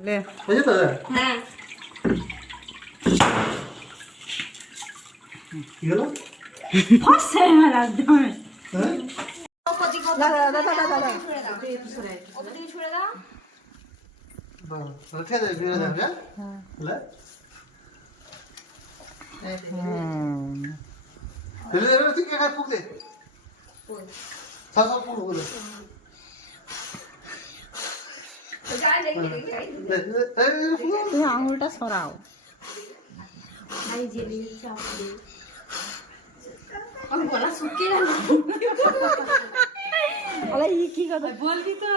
লে হয়েছে তো? হ্যাঁ কি হলো? ফসে মারা একদম হ্যাঁ খেয়ে দেবে ফিরে যাবে হ্যাঁ ফেলে দেবে না তুই কে খায় ফুকলে সব ফুক বলে তুমি আঙুলটা সরাও কি কথা বলবি তো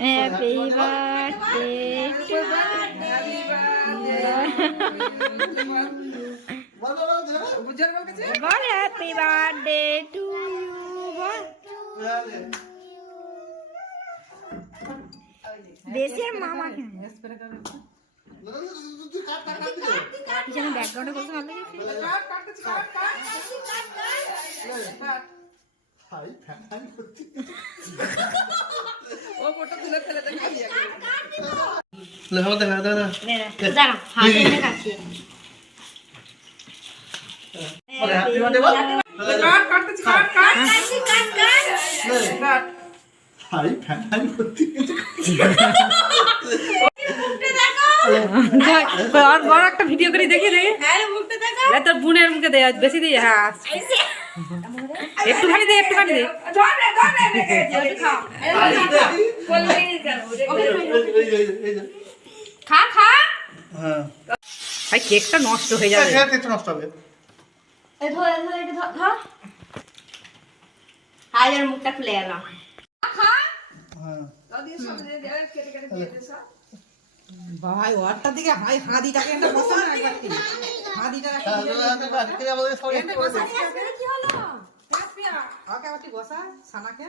হ্যাপি বার্থডে বল হ্যাপি বার্থডে টু ইউ দেশের মামা কেন পিছনে ব্যাকগ্রাউন্ডে করতে ভালো আর বড় একটা ভিডিও করে দেখি দেখি তোর বোনের মুখে দে বেশি দিই হ্যাঁ একটুখানি দে একটুখানি দে খা খা ভাই কেকটা নষ্ট হয়ে যাবে কেকটা নষ্ট হবে হাজার মুখটা খুলে গেলাম ভাই ওরটার দিকে ভাই হাদিটাকে একটা বসা না একবার কি হাদিটা কি হলো ওকে আবার বসা সানাকে